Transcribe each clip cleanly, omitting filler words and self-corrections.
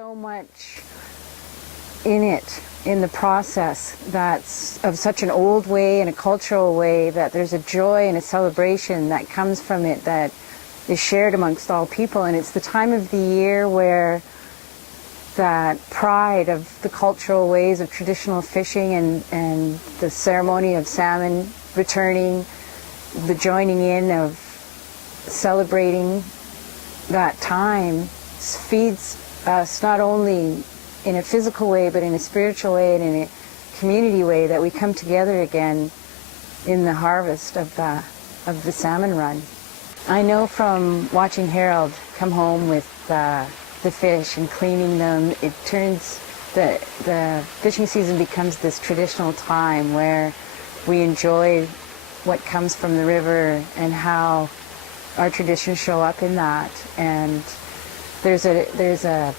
so much in it, in the process, that's of such an old way and a cultural way, that there's a joy and a celebration that comes from it that is shared amongst all people. And it's the time of the year where that pride of the cultural ways of traditional fishing and the ceremony of salmon returning, the joining in of celebrating that time, feeds us not only in a physical way but in a spiritual way and in a community way, that we come together again in the harvest of the salmon run. I know from watching Harold come home with the fish and cleaning them, it turns, the fishing season becomes this traditional time where we enjoy what comes from the river and how our traditions show up in that. And there's a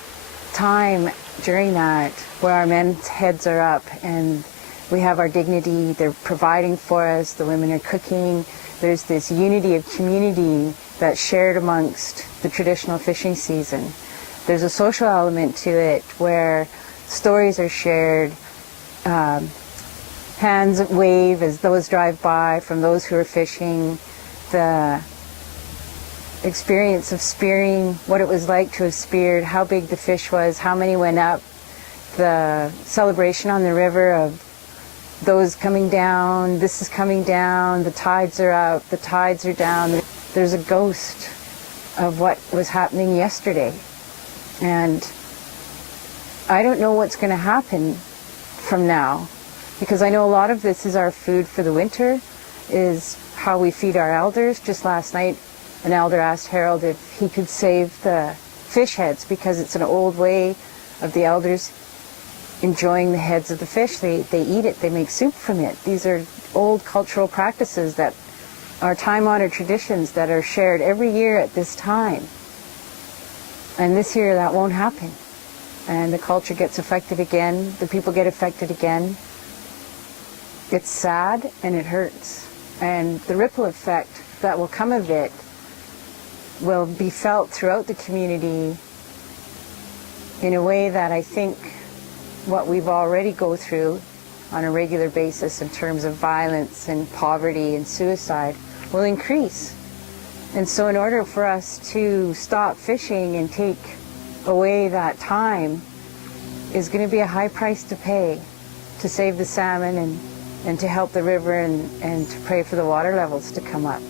time during that where our men's heads are up and we have our dignity. They're providing for us, the women are cooking. There's this unity of community that's shared amongst the traditional fishing season. There's a social element to it where stories are shared, hands wave as those drive by from those who are fishing, the experience of spearing, what it was like to have speared, how big the fish was, how many went up, the celebration on the river of those coming down, this is coming down, the tides are up, the tides are down. There's a ghost of what was happening yesterday. And I don't know what's going to happen from now, because I know a lot of this is our food for the winter, is how we feed our elders. Just last night, an elder asked Harold if he could save the fish heads, because it's an old way of the elders enjoying the heads of the fish. They eat it, they make soup from it. These are old cultural practices that are time-honored traditions that are shared every year at this time. And this year that won't happen. And the culture gets affected again, the people get affected again. It's sad and it hurts. And the ripple effect that will come of it will be felt throughout the community in a way that I think what we've already go through on a regular basis in terms of violence and poverty and suicide will increase. And so in order for us to stop fishing and take away that time is going to be a high price to pay to save the salmon and to help the river and to pray for the water levels to come up.